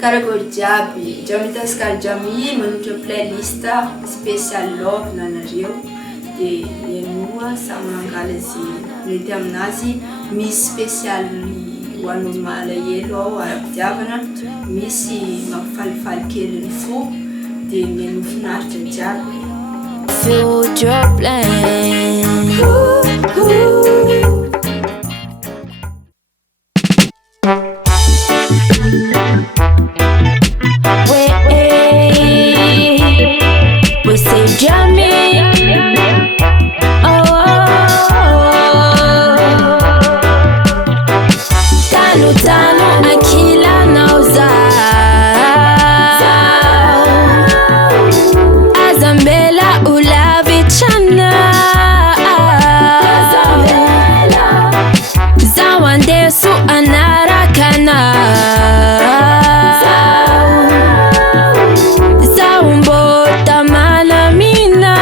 Karakory jiaby, Jamitaskar Jami manutra playlist spécial love nanareo dia ianao samy mangala izay mety aminazy. Misy spécial ho an'olo malahelo ao ara-pitiavana, misy mampifalifaly kely ny fo dia mihaino finaritra jiaby. Future plan. We say Jamie. Tano tano akila nauza Azambela ulavichana Zawandesu anarakana Zawumbota manamina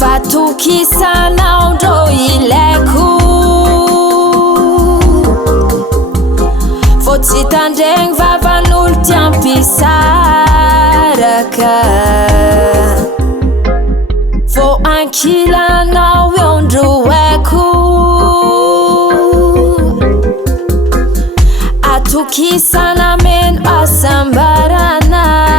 Fatuki sana undo ileku Fotitandeng vavanul tiampisaraka Fo ankila na wondruweku Atuki sana men asambarana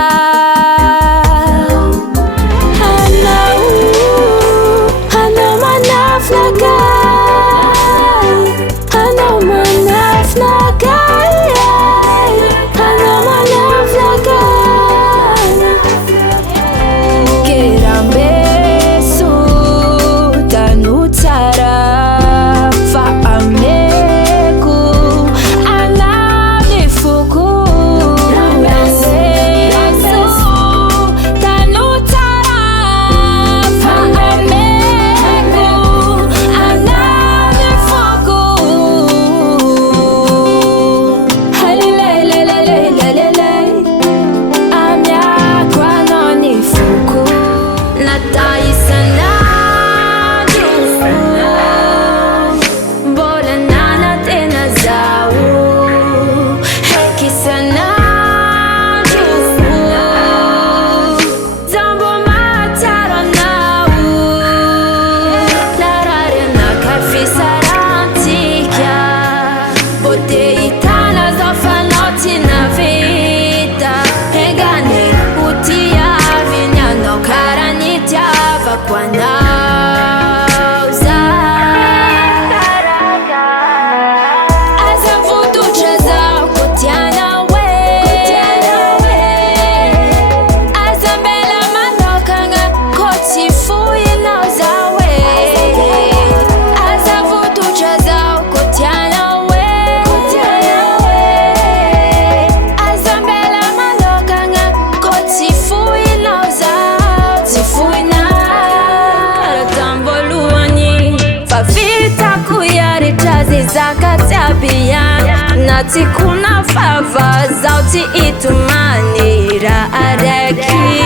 Nati kuna fava zauti itumanira areki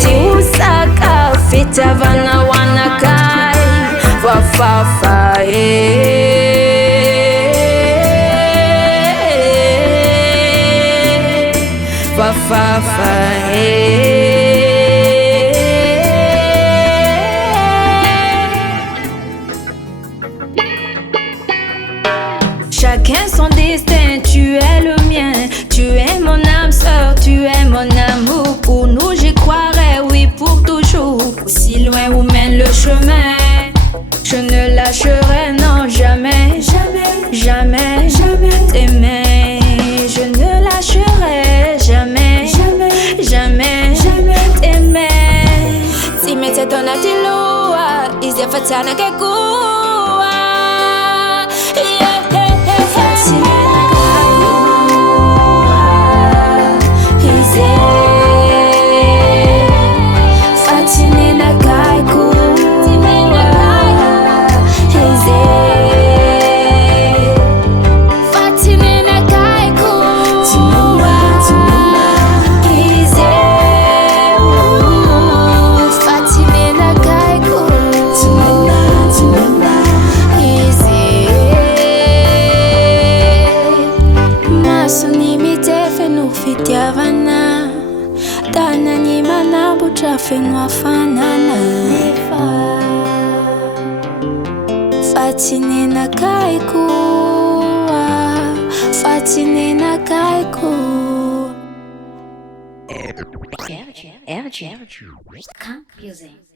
Ti usaka fita vana wanakai Wafafa Wafafa Chacun son destin, tu es le mien. Tu es mon âme sœur, tu es mon amour. Pour nous j'y croirais, oui pour toujours. Aussi loin où mène le chemin, je ne lâcherai, non jamais. Jamais, jamais, jamais t'aimer. Je ne lâcherai jamais. Jamais, jamais, jamais t'aimer. Si me t'es ton atiloa, is ya fatana kekua. Tonight. ny manambotra feno hafanana fa tsy nenakay koa, fa tsy nenakay koa. RG Camp Music.